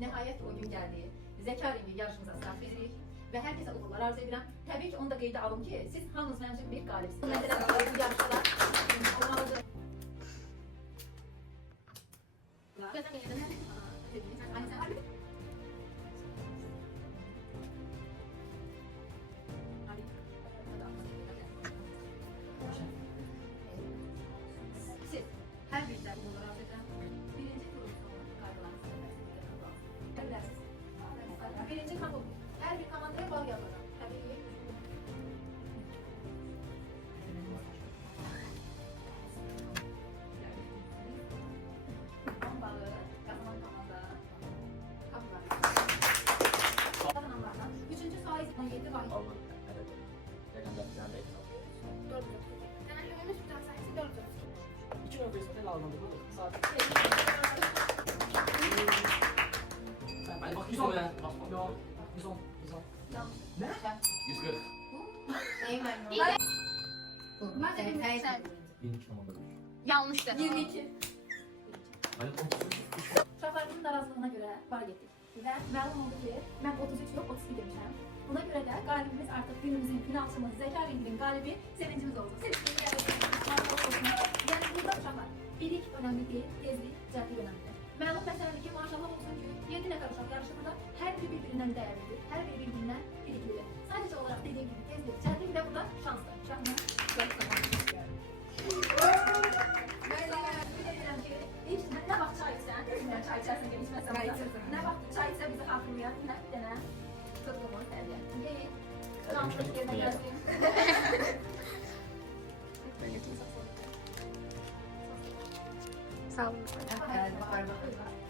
Nəhayət o gün gəldi. Zəka ringi yarışımıza start veririk və hər kəsə uğurlar arzu edirəm. Təbii ki, onu da qeydə alım ki, siz hamınız mənim üçün bir qalibsiniz. Məsələn, bu yarışmalar olmalıdır. Siz hər birdən uğurlar arzu edirəm. Birinci turun sonunda qaydalarınızı birinci kanal. Her bir komandaya bal yazılır. Tabii. Balı, kazanan komanda. Kaplar. Kazananlardan. Üçüncü sual 17 var. Aldım. Evet. Yakında bir tane ekran. 4 Genellememiz bir tane sayısı 4 İki nöbet tel almadı bu. Saat. Hadi bak 110 ya. Yok. 110. 110. Yanlış. Ne? 140. Eyvallah. Madem sen 22 tamamdır. yanlıştı. 22. Hayır 30. Uşaqlarımızın narazılığına görə bara getdik. Və məlum oldu ki, mən 33 yox 32 demişəm. Buna görə də qalibimiz artıq günümüzün finalçımız Zəka ringinin qalibi sevincimiz oldu. Yəni burada uşaqlar, bilik önəmli deyil, tezlik, cəhdlik önəmlidir. Məlum məsələdir ki, maşallah olsun ki, 7 nəfər uşaq yarışında hər biri bir-birindən dəyərlidir, hər biri bir-birindən biliklidir. Sadəcə olaraq dediyim gibi tezlik, cəhdlik və burada şansdır. Uşaqlar, çox zamanı istəyirəm. Bilirəm ki, heç nə vaxt çay içsən, bilmirəm çay içərsən, içməsən burada. Nə vaxt çay içsə bizi xatırlayan bir dənə tutduğumuz təbiət. Deyil, canlı yerdə gəlsin. Sağ olun. Parmaklar.